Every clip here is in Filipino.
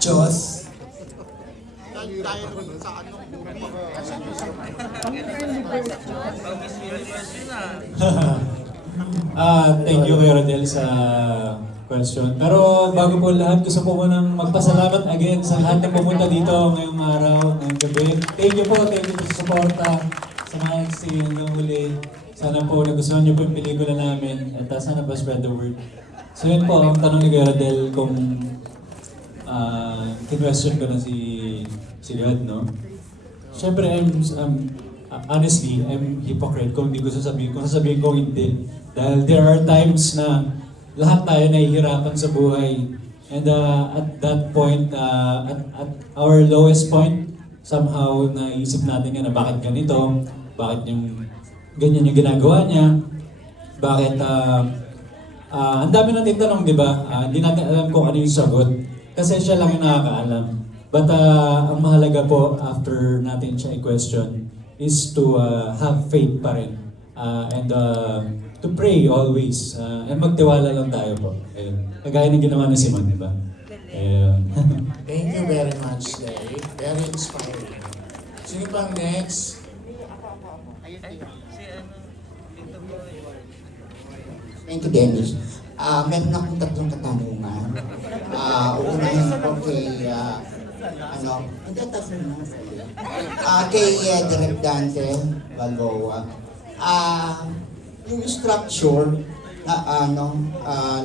Diyos. Thank you Kuya Rodel sa question. Pero bago po lahat, gusto po munang magpasalamat again sa lahat na pumunta dito ngayong araw, ngayong gabi. Thank you po sa suporta, sa mga nagstay hanggang huli. Sana po nagustuhan niyo po yung pelikula namin at sana pa spread the word. So yun po, ang tanong ni Kuya Rodel kung question ko na si God, no? Siyempre, honestly, I'm hypocrite kung hindi ko sasabihin, kung sasabihin ko hindi. Dahil there are times na lahat tayo nahihirapan sa buhay. And at that point, at our lowest point, somehow naisip natin na bakit ganito, bakit yung ganyan yung ginagawa niya, bakit ang dami natin tanong, di ba? Hindi natin alam kung ano yung sagot. Kasi siya lang yung nakakaalam. But ang mahalaga po after natin siya i-question is to have faith pa rin. And to pray always. And magtiwala lang tayo po. Ayun. Kagaya ng ginawa ni Simon, di ba? Ayun. Thank you very much, Larry. Very inspiring. Sino pang next? Thank you, Dennis. Meron akong tatlong katanungan. Uunahin ko kay, hindi tatlong na. Kay Direk Dante Balboa. Yung structure,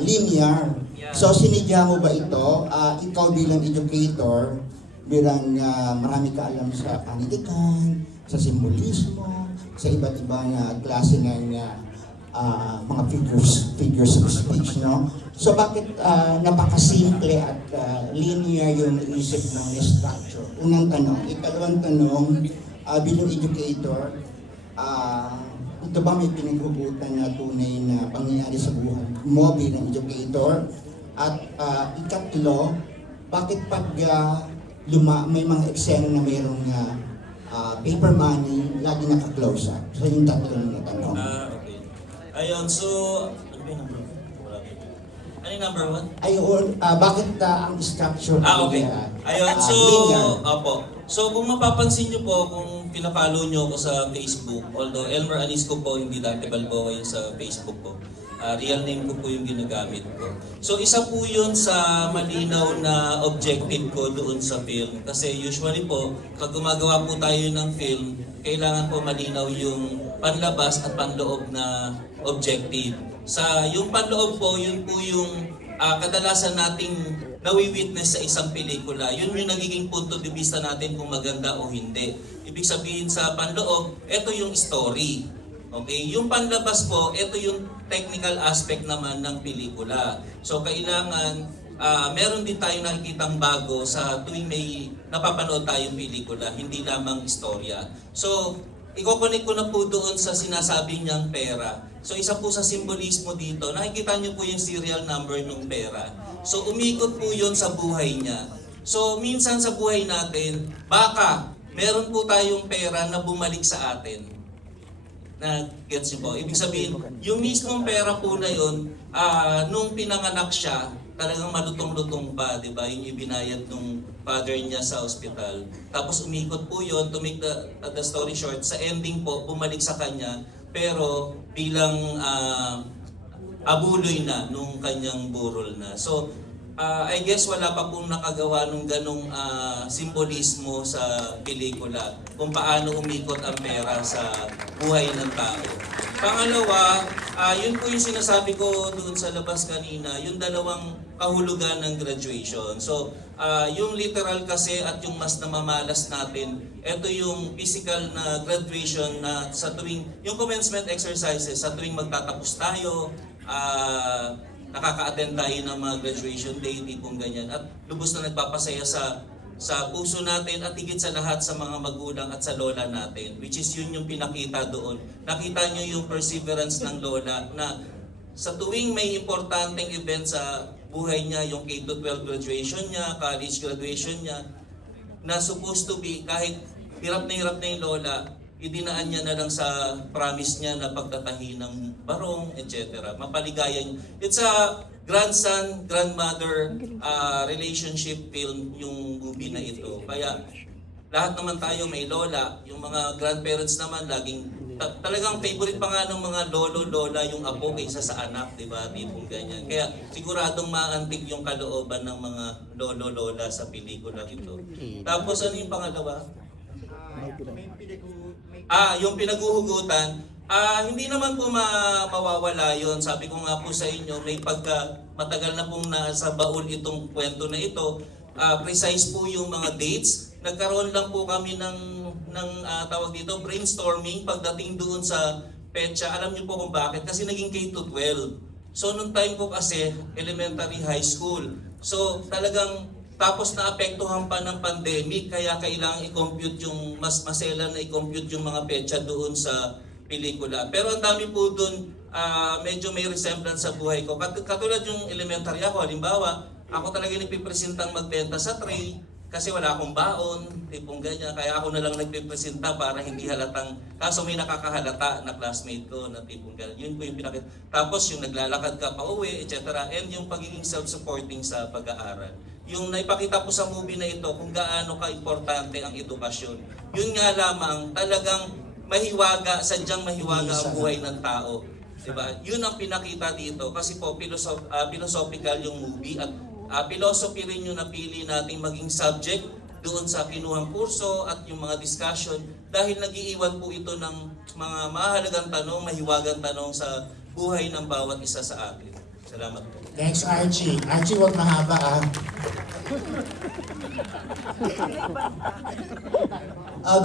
linear. So, sinidya mo ba ito? Ikaw bilang educator, bilang marami ka alam sa panitikan, sa simbolismo, sa iba't ibang klase ng mga figures of speech, no? So bakit napakasimple at linear yung isip ng structure? Unang tanong. Ikalawang tanong, bilang educator, ito ba may pinaghugutan na tunay na pangyayari sa buhay mo bilang educator? At ikatlo, bakit pag may mga eksena na mayroong paper money, lagi naka-close up? So yung tatlong na tanong. Okay. Ayun, so, ano ba yung number 1? Ano yung number 1? Ayun, bakit ang structure? Okay. Ayun, so, linear? opo. So, kung mapapansin nyo po, kung pinapollow nyo ako sa Facebook, although Elmer Anisco po, hindi Dante Balboa yung sa Facebook ko. Real name ko po yung ginagamit ko. So, isa po yun sa malinaw na objective ko doon sa film. Kasi usually po, pag gumagawa po tayo ng film, kailangan po malinaw yung panlabas at panloob na objective. Yung panloob po, yun po yung kadalasan nating nawi-witness sa isang pelikula. Yun yung nagiging punto de vista natin kung maganda o hindi. Ibig sabihin sa panloob, ito yung story. Okay? Yung panlabas po, ito yung technical aspect naman ng pelikula. So kailangan, meron din tayong nakikitang bago sa tuwing may napapanood tayong pelikula, hindi lamang istorya. So, iko-connect ko na po doon sa sinasabi niyang pera. So isa po sa simbolismo dito, nakikita niyo po yung serial number ng pera. So umikot po yun sa buhay niya. So minsan sa buhay natin, baka meron po tayong pera na bumalik sa atin. Gets niyo po? Ibig sabihin, yung mismong pera po na yun, nung pinanganak siya, talagang malutong-lutong pa, di ba? Yung ibinayad nung father niya sa ospital. Tapos umikot po yun, to make the story short, sa ending po, bumalik sa kanya, pero bilang abuloy na nung kanyang burol na. So, I guess wala pa pong nakagawa nung ganong simbolismo sa pelikula kung paano umikot ang pera sa buhay ng tao. Pangalawa, yun po yung sinasabi ko doon sa labas kanina, yung dalawang kahulugan ng graduation. So, yung literal kasi at yung mas namamalas natin, ito yung physical na graduation na sa tuwing, yung commencement exercises, sa tuwing magtatapos tayo, nakaka-attend tayo ng mga graduation day, tipong ganyan. At lubos na nagpapasaya sa puso natin at higit sa lahat sa mga magulang at sa lola natin. Which is yun yung pinakita doon. Nakita nyo yung perseverance ng lola na sa tuwing may importanteng event sa buhay niya, yung K-12 graduation niya, college graduation niya, na supposed to be, kahit hirap na yung lola, idinaan niya na lang sa promise niya na pagtatahi ng barong, etc. Mapaligaya niya. It's a grandson, grandmother relationship film yung movie na ito. Kaya lahat naman tayo may lola, yung mga grandparents naman laging talagang favorite pa nga ng mga lolo-lola yung apo kaysa sa anak, di ba? Tipong ganyan. Kaya siguradong maantig yung kalooban ng mga lolo-lola sa pelikula ito. Tapos ano yung pangalawa? Yung pinaguhugutan. Hindi naman po mawawala yon. Sabi ko nga po sa inyo, may pagka matagal na pong nasa baul itong kwento na ito. Precise po yung mga dates. Nagkaroon lang po kami ng tawag dito, brainstorming pagdating doon sa petsa. Alam niyo po kung bakit? Kasi naging K-12. So nung time ko kasi, elementary high school. So talagang tapos naapektuhan pa ng pandemic, kaya kailangan i-compute yung, mas masela na i-compute yung mga petsa doon sa pelikula. Pero ang dami po doon, medyo may resemblance sa buhay ko. Katulad yung elementary ako, halimbawa, ako talaga nagpipresentang magbenta sa tray, kasi wala akong baon, tipong ganyan. Kaya ako na lang nagpipresenta para hindi halatang, kaso may nakakahalata na classmate ko na tipong ganyan. Yun po yung pinakita. Tapos yung naglalakad ka pa uwi, etc. And yung pagiging self-supporting sa pag-aaral. Yung naipakita po sa movie na ito kung gaano ka-importante ang edukasyon. Yun nga lamang, talagang mahiwaga, sadyang mahiwaga ang buhay ng tao. Diba? Yun ang pinakita dito kasi po philosophical yung movie at philosophy rin yung napili nating maging subject doon sa kinuhang kurso at yung mga discussion dahil nag-iiwan po ito ng mga mahalagang tanong, mahiwagang tanong sa buhay ng bawat isa sa atin. Salamat po. Next, Archie. Archie, huwag mahaba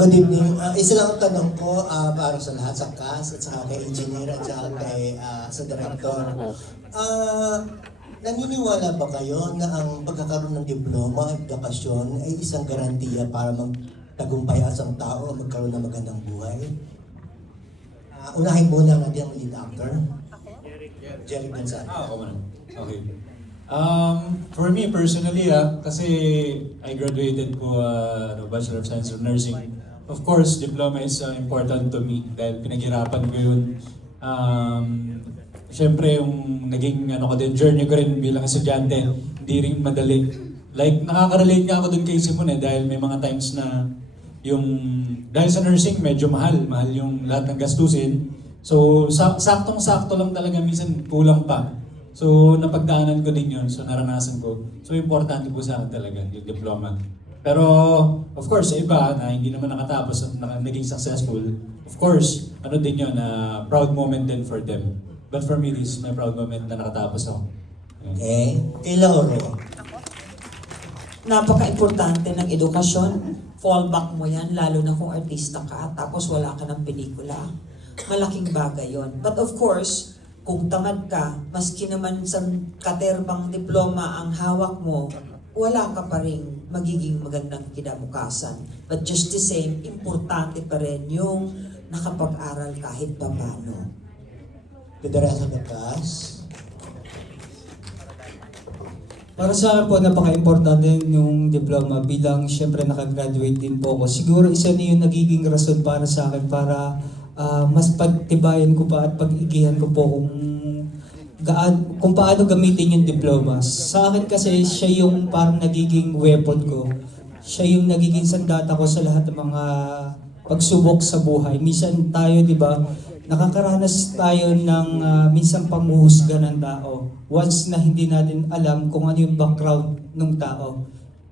Good evening. Isa lang ang tanong ko para sa lahat, sa cast at saka kay engineer at saka kay sa director. Naniniwala ba kayo na ang pagkakaroon ng diploma at edukasyon ay isang garantiya para magtagumpay ang isang tao o magkaroon ng magandang buhay? Unahin muna natin ang lead actor. Jerry Gonzalez. Ako muna. Okay. For me personally, kasi I graduated po Bachelor of Science of Nursing. Of course, diploma is important to me dahil pinaghirapan ko yun. Siyempre, yung naging journey ko rin bilang estudyante, hindi rin madali. Like, nakaka-relate nga ako dun kay Simon dahil may mga times na dahil sa nursing, medyo mahal yung lahat ng gastusin. So, saktong-sakto lang talaga, minsan kulang pa. So, napagdaanan ko din yun, so naranasan ko. So, importante po sa akin talaga yung diploma. Pero, of course, sa iba na hindi naman nakatapos at naging successful, of course, din yun, proud moment din for them. But for me, this is my proud moment na nakatapos ako. Okay. Kay Lauro. Napaka-importante ng edukasyon. Fallback mo yan, lalo na kung artista ka, tapos wala ka ng pelikula. Malaking bagay yon. But of course, kung tamad ka, maski naman sa katerbang diploma ang hawak mo, wala ka pa rin magiging magandang kinabukasan. But just the same, importante pa rin yung nakapag-aral kahit paano. To the rest of the class. Para sa akin po, napaka-importante yung diploma bilang syempre nakagraduate din po ako. Siguro isa na yung nagiging rason para sa akin para mas pagtibayan ko pa at pag-igihan ko po kung paano gamitin yung diploma. Sa akin kasi siya yung parang nagiging weapon ko. Siya yung nagiging sandata ko sa lahat ng mga pagsubok sa buhay. Minsan tayo, di ba, nakakaranas tayo ng minsan pamuhusga ng tao. Once na hindi natin alam kung ano yung background ng tao,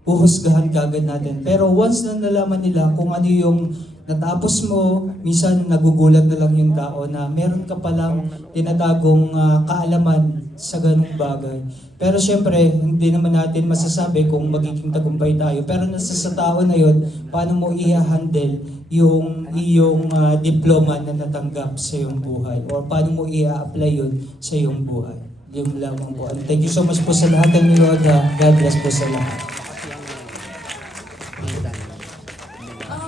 huhusgahan kagad natin. Pero once na nalaman nila kung ano yung natapos mo, minsan nagugulat na lang yung tao na meron ka palang tinatagong kaalaman sa ganung bagay. Pero syempre, hindi naman natin masasabi kung magiging tagumpay tayo. Pero nasa sa tao na yun, paano mo i-handle yung iyong diploma na natanggap sa iyong buhay? Or paano mo i-apply yun sa iyong buhay? Yung lamang po. And thank you so much po sa lahat ng nanood. God bless po sa lahat.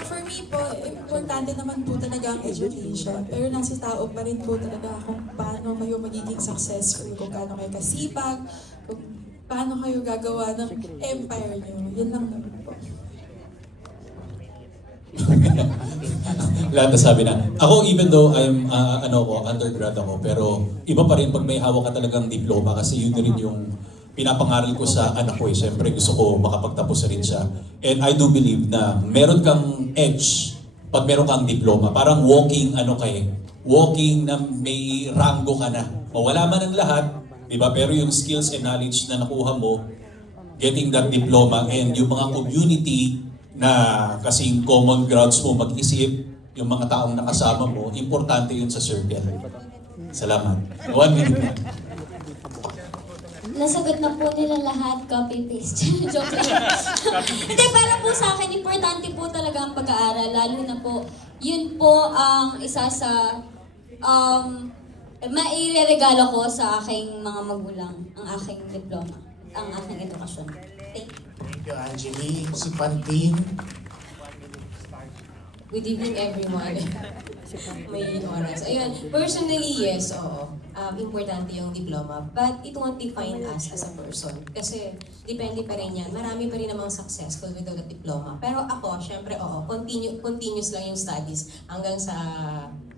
For me po, importante naman po talaga ang education. Pero nasa tao pa rin po talaga kung paano kayo magiging successful, kung paano kayo kasipag, kung paano kayo gagawa ng empire nyo. Yun lang naman po. Lahat na sabi na. Ako, even though I'm, undergrad ako, pero iba pa rin pag may hawak ka talagang diploma kasi yun na rin yung pinapangaral ko sa anak ko eh. Siyempre gusto ko makapagtapos na rin siya. And I do believe na meron kang edge pag meron kang diploma. Parang walking, walking na may rango ka na. Mawala man ang lahat, di ba? Pero yung skills and knowledge na nakuha mo, getting that diploma and yung mga community na kasing common grounds mo mag-isip, yung mga taong nakasama mo, importante yun sa circle. Salamat. 1 minute na. Nasagot na po nila lahat, copy-paste. Joke lang. Hindi, para po sa akin, importante po talaga ang pag-aaral. Lalo na po, yun po ang isa sa maireregalo ko sa aking mga magulang, ang aking diploma, ang aking edukasyon. Thank you. Thank you, Angeli. Si Pantin. Good evening, everyone. May oras. Ayun, personally, yes, oo. Importante yung diploma. But it won't define us as a person. Kasi depende pa rin yan. Marami pa rin namang successful without a diploma. Pero ako, syempre, oo, continuous lang yung studies hanggang sa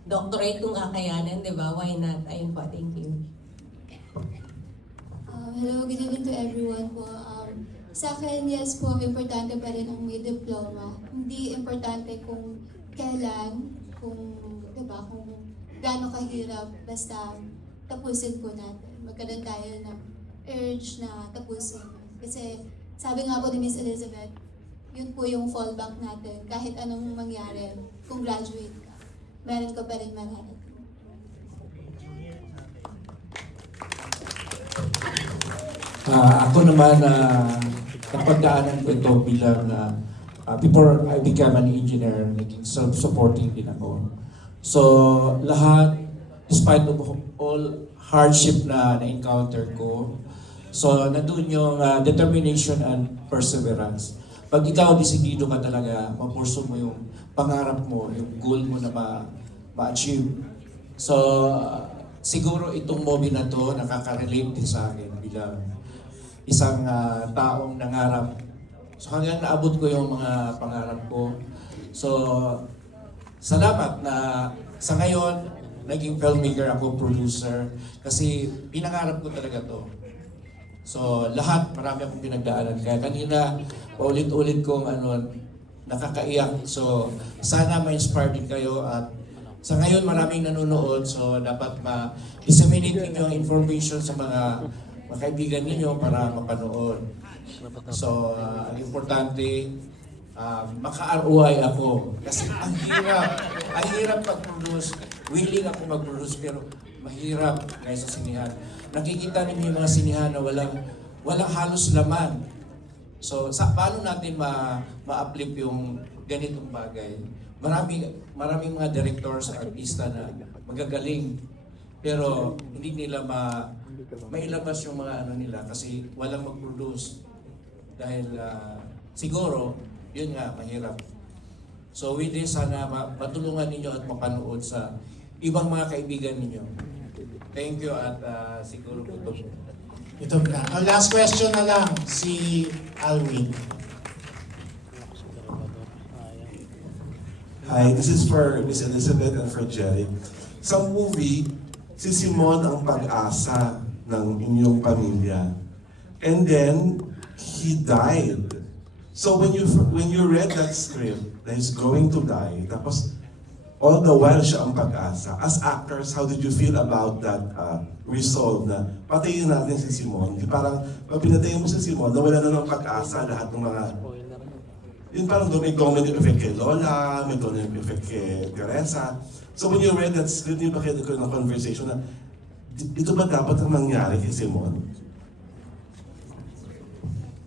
doctorate kung kakayanan, di ba? Why not? Ayun po, thank you. Hello, good evening to everyone po. Sa akin, yes po, importante pa rin ang may diploma. Hindi importante kung kailan, kung, diba, kung gaano kahirap, basta tapusin po natin. Magkaroon tayo ng urge na tapusin. Kasi sabi nga po ni Miss Elizabeth, yun po yung fallback natin. Kahit anong mangyari, kung graduate ka, meron ka pa rin mararating. Ako naman, napagdaanan ko ito bilang before I became an engineer, naging self-supporting din ako. So, lahat, despite of all hardship na na-encounter ko, so nandun yung determination and perseverance. Pag ikaw disiplido ka talaga, mapurso mo yung pangarap mo, yung goal mo na ma-achieve. So, siguro itong movie na to nakaka-relate din sa akin bilang isang taong nangarap. So hanggang naabot ko yung mga pangarap ko. So salamat na sa ngayon naging filmmaker ako, producer, kasi pinangarap ko talaga to. So lahat, marami akong pinagdaanan. Kaya kanina paulit-ulit kong nakakaiyak. So sana ma-inspire din kayo at sa ngayon maraming nanonood, so dapat ma-disseminate ninyo ang information sa mga kaibigan ninyo para mapanood. So, ang importante, maka-ROI ako. Kasi ang hirap mag-produce. Willing ako mag-produce, pero mahirap guys sa sinihan. Nakikita ninyo yung mga sinihan na walang halos laman. So, paano natin ma-uplift yung ganitong bagay? Maraming mga directors, artista na magagaling, pero hindi nila mailabas yung mga nila kasi walang mag-produce. Dahil siguro, yun nga, mahirap. So with this, sana matulungan ninyo at mapanood sa ibang mga kaibigan ninyo. Thank you at siguro gutom. Ito na. Last question na lang, si Alwin. Hi, this is for Miss Elizabeth and for Jerry. Sa movie, si Simon ang pag-asa ng inyong pamilya. And then, he died. So when you read that script, that he's going to die, tapos all the while siya ang pag-asa. As actors, how did you feel about that resolve na patayin natin si Simon? Parang, pag pinatayin mo si Simon, nawala na ng pag-asa lahat ng mga... Yun parang doon may comedy effect kay Lola, may comedy effect kay Teresa. So when you read that script, yung bakit ko ng conversation na, ito ba dapat ang nangyari kay Simon?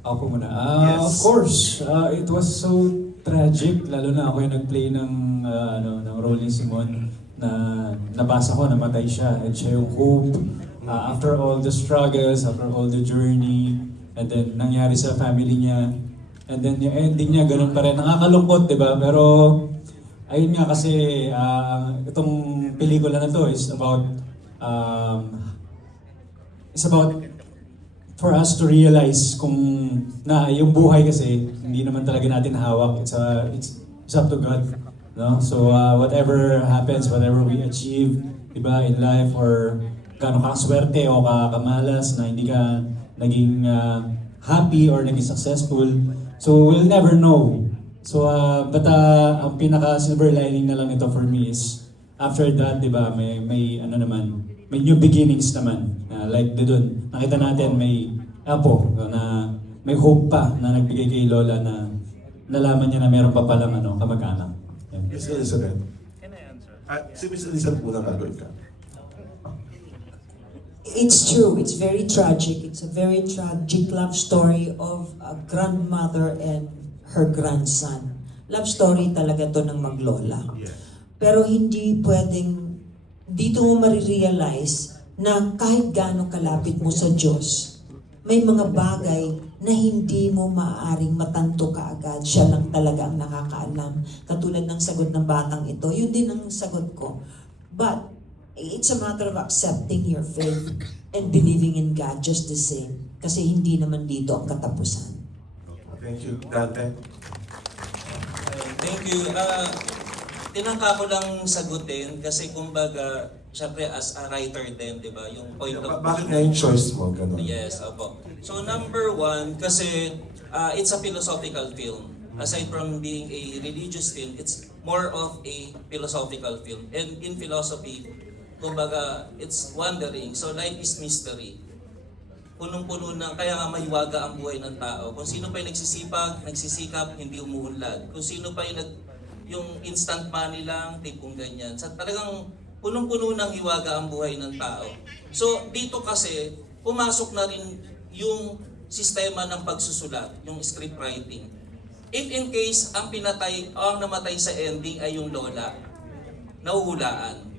Ako muna. Yes. Of course, it was so tragic, lalo na ako yung nag-play ng role ni Simon na nabasa ko, namatay siya. At siya yung hope, after all the struggles, after all the journey, and then nangyari sa family niya. And then yung ending niya, ganun pa rin. Nakakalungkot, di ba? Pero, ayun nga kasi, itong pelikula na to is about for us to realize kung na yung buhay kasi hindi naman talaga natin hawak. It's up to God. No? So whatever happens, whatever we achieve, diba, in life, or gaano kang swerte o kamalas na hindi ka naging happy or naging successful, so we'll never know. So but ang pinaka silver lining na lang ito for me is after that, diba, may ano naman, may new beginnings naman. Like doon, nakita natin may apo na may hope pa na nagbigay kay Lola na nalaman niya na meron pa palang kamag-anak. Yan. Miss Elizabeth. Si Miss Elizabeth muna bago ikaw. It's true. It's very tragic. It's a very tragic love story of a grandmother and her grandson. Love story talaga to ng maglola. Pero hindi pwedeng, dito mo marirealize na kahit gaano kalapit mo sa Diyos, may mga bagay na hindi mo maaaring matanto kaagad. Siya lang talaga ang nakakaalam. Katulad ng sagot ng batang ito, yun din ang sagot ko. But it's a matter of accepting your faith and believing in God just the same. Kasi hindi naman dito ang katapusan. Thank you. Dante. Thank you. Tinangka ko lang sagutin kasi kumbaga, syempre as a writer din, di ba? Yung point of... Bakit nga yung choice mo? Ganun. Yes, opo. So number one, kasi it's a philosophical film. Aside from being a religious film, it's more of a philosophical film. And in philosophy, kumbaga, it's wondering. So life is mystery. Punong-puno ng, kaya nga mahiwaga ang buhay ng tao. Kung sino pa yung nagsisikap, hindi umuunlad. Kung sino pa yung instant money lang, tipong ganyan. So talagang punong-puno ng hiwaga ang buhay ng tao. So dito kasi, pumasok na rin yung sistema ng pagsusulat, yung script writing. If in case ang namatay sa ending ay yung lola, nahuhulaan.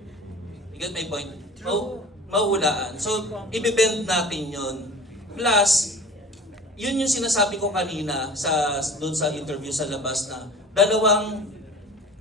You get my point? Mahuhulaan. So, ibibend natin yon. Plus, yun yung sinasabi ko kanina doon sa interview sa labas na dalawang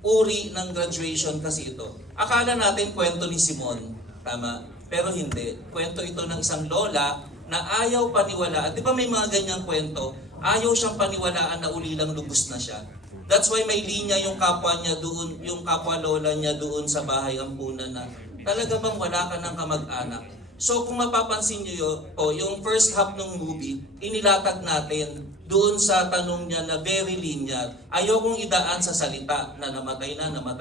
uri ng graduation kasi ito. Akala natin kwento ni Simon, tama? Pero hindi. Kwento ito ng isang lola na ayaw paniwalaan. Di ba may mga ganyang kwento? Ayaw siyang paniwalaan na ulilang lubos na siya. That's why may linya yung kapwa niya doon, yung kapwa lola niya doon sa bahay ampunan na talaga bang wala ka ng kamag-anak? So kung mapapansin niyo yung first half ng movie, inilatag natin doon sa tanong niya na very linear. Ayaw kong idaan sa salita na namatay.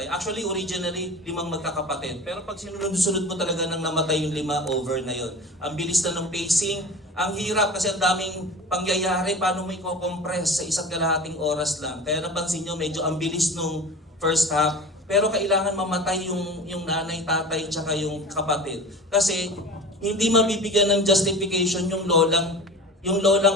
Actually, originally, 5 magkakapatid. Pero pag sinunod-sunod mo talaga ng namatay yung 5, over na yon. Ang bilis na ng pacing. Ang hirap kasi ang daming pangyayari. Paano mo i-compress sa 1.5 oras lang? Kaya napansin nyo, medyo ang bilis nung first half. Pero kailangan mamatay yung nanay, tatay, tsaka yung kapatid. Kasi hindi mabibigyan ng justification yung lolang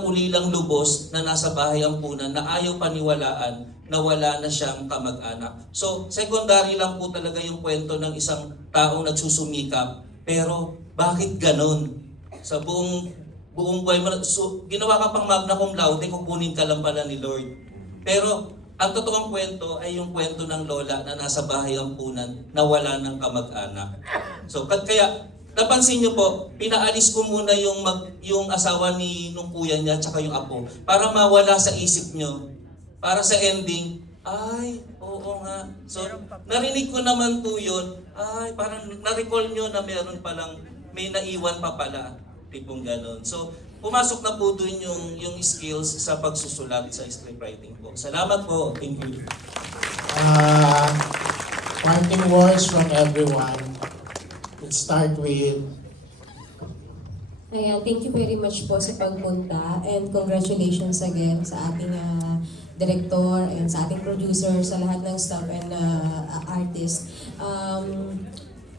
ulilang lubos na nasa bahay ampunan na ayaw paniwalaan na wala na siyang kamag-anak. So, secondary lang po talaga yung kwento ng isang taong nagsusumikap. Pero, bakit ganon? Sa buong buhay mo, ginawa ka pang magna cum laude, kukunin ka lang pala ni Lord. Pero, ang totoong kwento ay yung kwento ng lola na nasa bahay ampunan na wala ng kamag-anak. So, kaya, napansin niyo po, pinaalis ko muna yung asawa nung kuya niya tsaka yung apo para mawala sa isip niyo. Para sa ending, ay, oo nga. So, narinig ko naman po yun, ay, parang na-recall niyo na may naiwan pa pala. Tipong ganon. So, pumasok na po dun yung skills sa pagsusulat sa scriptwriting po. Salamat po. Thank you. Parting words from everyone. Let's start with... Ayan, thank you very much po sa pagpunta and congratulations again sa ating director and sa ating producer, sa lahat ng staff and artist.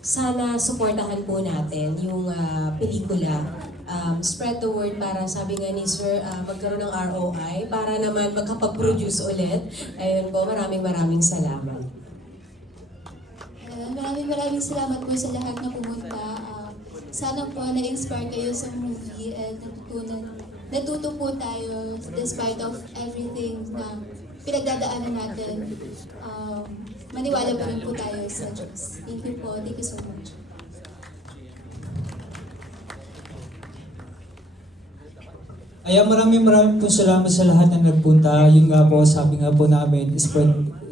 Sana supportahan po natin yung pelikula. Spread the word para sabi nga ni Sir, magkaroon ng ROI para naman magkapag-produce ulit. Ayun po, maraming salamat. Maraming salamat po sa lahat na pumunta. Sana po na-inspire kayo sa movie at natuto po tayo despite of everything na pinagdadaanan natin. Maniwala pa rin po tayo sa Diyos. Thank you po. Thank you so much. Kaya maraming po salamat sa lahat na nagpunta. Yun nga po, sabi nga po namin,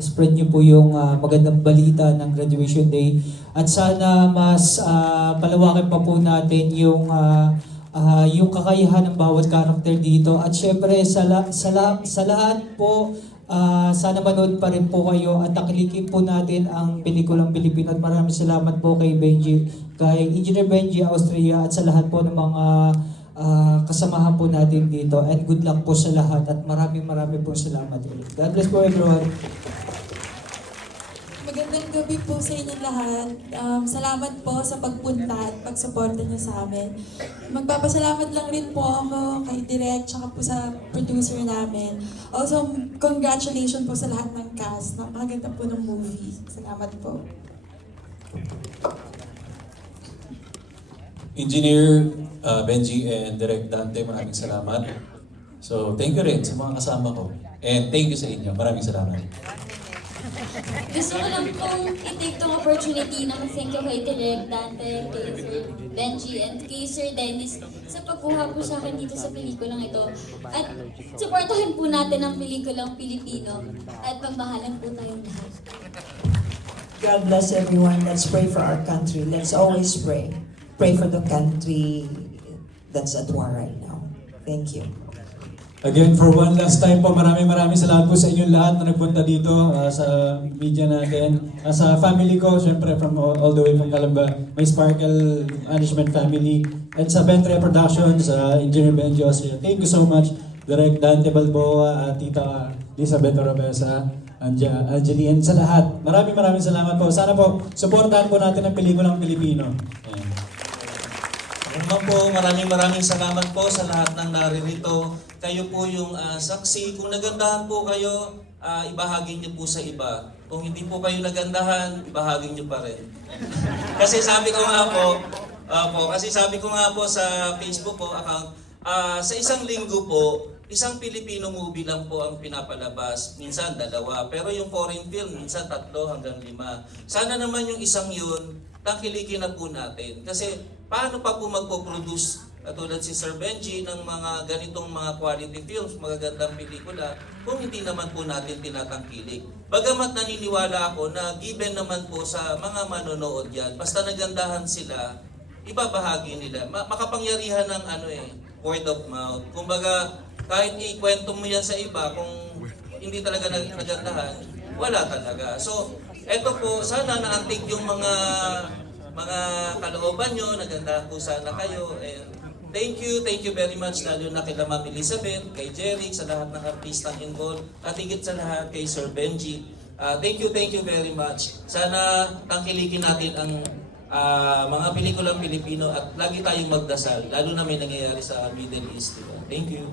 spread niyo po yung magandang balita ng graduation day. At sana mas palawakin pa po natin yung kakayahan ng bawat karakter dito. At syempre sa lahat po, sana manood pa rin po kayo at takilikin po natin ang pelikulang Pilipino. At maraming salamat po kay Engineer Benji Austria at sa lahat po ng mga kasamahan po natin dito. And good luck po sa lahat at maraming po salamat ulit. God bless po everyone. Magandang gabi po sa inyo lahat. Salamat po sa pagpunta at pagsuporta niyo sa amin. Magpapasalamat lang rin po ako kay Direk tsaka po sa producer namin. Also, congratulations po sa lahat ng cast. Napakaganda po ng movie. Salamat po. Engineer Benji and Direk Dante, maraming salamat. So, thank you rin sa mga kasama ko. And thank you sa inyo. Maraming salamat. Gusto ko lang pong i-take tong opportunity na mag-thank you kay Direk Dante, kay Sir Benji, and kay Sir Dennis sa pagkuha po sa akin dito sa pelikulang ito. At supportahan po natin ang pelikulang Pilipino at pagmahalan po tayong lahat. God bless everyone. Let's pray for our country. Let's always pray. Pray for the country that's at war right now. Thank you. Again, for one last time po, maraming salamat po sa inyong lahat na nagpunta dito sa media natin. Sa family ko, syempre from all the way from Calamba, may Sparkle Management family. And sa Bentre Productions, Engineer Benji Austria. Thank you so much. Direk Dante Balboa, Tita Elizabeth Orobesa, Angeline, sa lahat. Maraming salamat po. Sana po, supportahan po natin ang pelikulang Pilipino. Ayan. Naman po, maraming salamat po sa lahat ng naririto. Kayo po yung saksi. Kung nagandahan po kayo, ibahagi niyo po sa iba. Kung hindi po kayo nagandahan, ibahagi niyo pa rin. Kasi sabi ko nga po sa Facebook ko account, sa isang linggo po, isang Filipino movie lang po ang pinapalabas. Minsan 2, pero yung foreign film, minsan 3 hanggang 5. Sana naman yung isang yun, tangkilikin na po natin. Kasi paano pa po magpo-produce katulad si Sir Benji ng mga ganitong mga quality films, magagandang pelikula, kung hindi naman po natin tinatangkilik. Bagamat naniniwala ako na given naman po sa mga manonood yan, basta nagandahan sila, ibabahagi nila. Makapangyarihan ng word of mouth. Kumbaga, kahit ikwento mo yan sa iba, kung hindi talaga nagandahan, wala talaga. So, eto po, sana naantig yung mga kalooban nyo, naganda po sana kayo. And thank you very much lalo na kay Ma'am Elizabeth, kay Jeric, sa lahat ng artistang involved, at higit sa lahat kay Sir Benji. Thank you very much. Sana tangkilikin natin ang mga pelikulang Pilipino at lagi tayong magdasal, lalo na may nangyayari sa Middle East. Diba? Thank you.